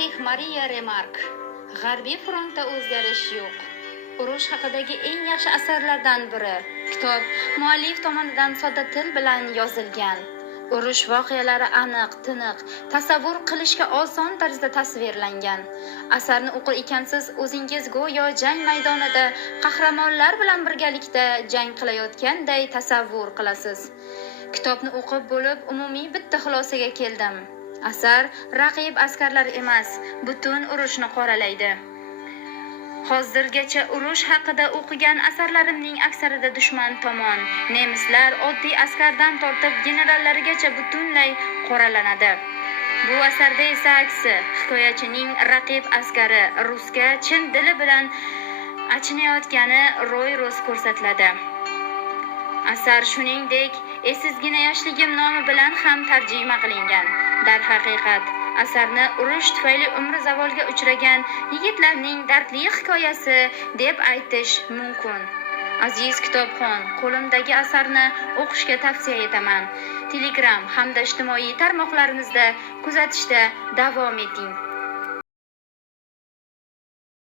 Muarrix Mariya Remark. G'arbiy frontda o'zgarish yo'q. Urush haqidagi eng yaxshi asarlardan biri. Kitob muallif tomonidan sodda til bilan yozilgan. Urush voqealari aniq, tiniq, tasavvur qilishga oson tarzda tasvirlangan. Asarni o'qir ekansiz, o'zingiz go'yo jang maydonida qahramonlar bilan birgalikda jang qilayotganday tasavvur qilasiz. Kitobni o'qib bo'lib, umumiy bitta xulosaga keldim. Asar raqib askarlar emas, butun urushni qoralaydi. Hozirgacha urush haqida o'qigan asarlarimning aksarida dushman tomon, nemislar oddiy askardan tortib generallarigacha butunlay qoralanadi. Bu asarda esa aksi, hikoyachining raqib askari rusga chin dili bilan achinayotgani ro'y-ro'z ko'rsatiladi. Asar shuningdek, Esizgina yoshligim nomi bilan ham tarjima qilingan. Darhaqiqat, asarni urush tufayli umri zavolga uchragan yigitlarning dardli hikoyasi deb aytish mumkin. Aziz kitobxon, qo'limdagi asarni o'qishga tavsiya etaman. Telegram hamda ijtimoiy tarmoqlarimizda kuzatishda davom eting.